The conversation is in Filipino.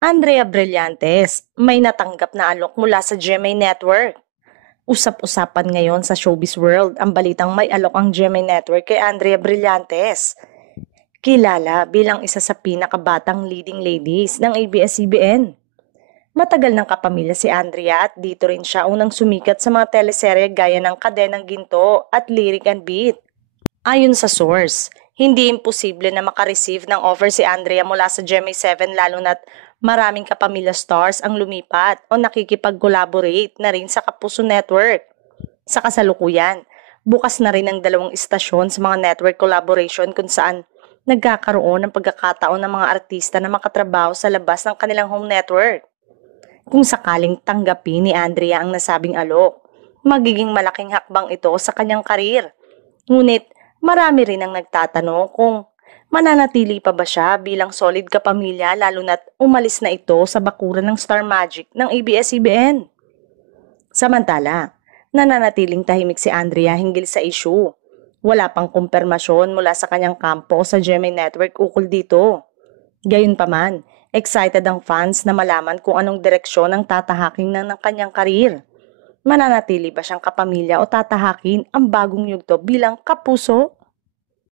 Andrea Brillantes, may natanggap na alok mula sa GMA Network. Usap-usapan ngayon sa showbiz world ang balitang may alok ang GMA Network kay Andrea Brillantes. Kilala bilang isa sa pinakabatang leading ladies ng ABS-CBN. Matagal ng kapamilya si Andrea at dito rin siya unang sumikat sa mga teleserye gaya ng Kadenang Ginto at Lyric and Beat. Ayon sa source, hindi imposible na makareceive ng offer si Andrea mula sa GMA7 lalo na't maraming kapamilya stars ang lumipat o nakikipag-collaborate na rin sa Kapuso Network. Sa kasalukuyan, bukas na rin ang dalawang istasyon sa mga network collaboration kung saan nagkakaroon ng pagkakataon ng mga artista na makatrabaho sa labas ng kanilang home network. Kung sakaling tanggapin ni Andrea ang nasabing alok, magiging malaking hakbang ito sa kanyang karir. Ngunit marami rin ang nagtatanong kung mananatili pa ba siya bilang solid kapamilya lalo na't umalis na ito sa bakuran ng Star Magic ng ABS-CBN. Samantala, nananatiling tahimik si Andrea hinggil sa issue. Wala pang kumpirmasyon mula sa kanyang kampo sa GMA Network ukol dito. Gayunpaman, excited ang fans na malaman kung anong direksyon ang tatahakin ng kanyang karir. Mananatili ba siyang kapamilya o tatahakin ang bagong yugto bilang kapuso?